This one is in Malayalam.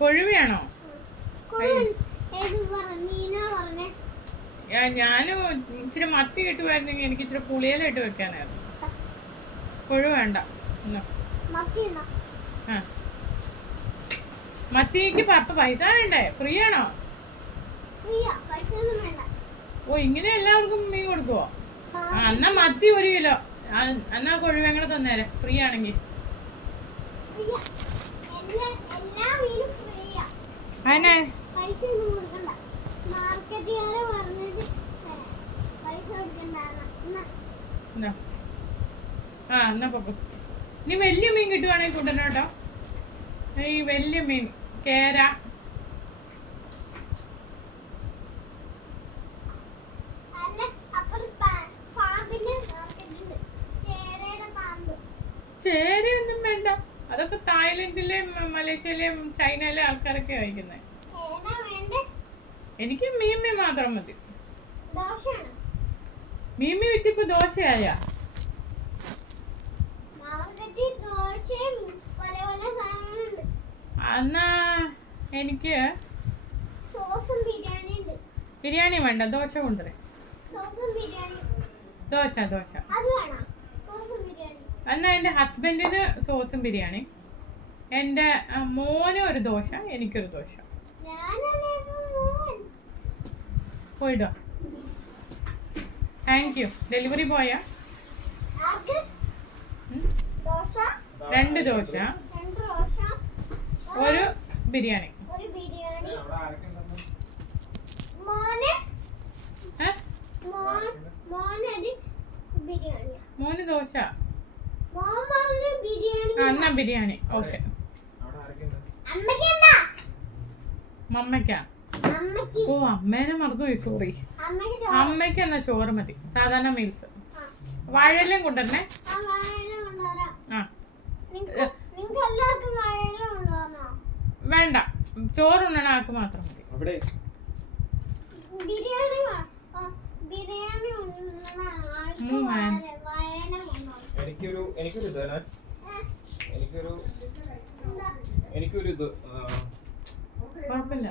കൊഴുവയാണോ? ഞാനും ഇച്ചിരി മത്തി കിട്ടുമായിരുന്നെങ്കിൽ എനിക്ക് ഇച്ചിരി പുളിയില ഇട്ട് വെക്കാനായിരുന്നു. കൊഴുവ വേണ്ട. ആ മത്തിക്ക് പപ്പ പൈസ വേണ്ടേ? ഫ്രീ ആണോ? ഓ ഇങ്ങനെ എല്ലാവർക്കും മീൻ കൊടുക്കുവോ? എന്നാ മത്തി 1 കിലോ, എന്നാ കൊഴുവ കൂടെ തന്നേരെ ഫ്രീ ആണെങ്കിൽ. അതിനെ ആ എന്നാ പപ്പ നീ വലിയ മീൻ കിട്ടുവാണെങ്കിൽ കൂട്ടണം കേട്ടോ. ഈ വലിയ മീൻ കേര ചേരയൊന്നും വേണ്ട. അതൊക്കെ തായ്ലൻഡിലെയും മലേഷ്യയിലെയും ചൈനയിലെ ആൾക്കാരൊക്കെ കഴിക്കുന്നത്. എനിക്ക് മീൻ മാത്രം മതി. മീൻ വിറ്റിപ്പോ ദോശയായ. എന്നാ എനിക്ക് ബിരിയാണി വേണ്ട, ദോശ കൊണ്ടുവരേ. ദോശ ദോശ എന്നാ എൻ്റെ ഹസ്ബൻഡിന് സോസും ബിരിയാണി, എൻ്റെ മോന് ഒരു ദോശ, എനിക്കൊരു ദോശ. പോയിടോ. Thank you. ഡെലിവറി ബോയാ? 2 ദോശ, 1 ബിരിയാണി. 3 ദോശ. എന്നാ ബിരിയാണി. ഓക്കെ. മമ്മയ്ക്കാ? ഓ അമ്മേനെ മറന്നുപോയി, സോറി. അമ്മയ്ക്ക് എന്നാ ചോറ് മതി, സാധാരണ മീൽസ്. വാഴയിലും കൊണ്ടുവരണേ. ആ വേണ്ട, ചോറുണ്ണണ ആൾക്ക് മാത്രം മതി. കുഴപ്പമില്ല.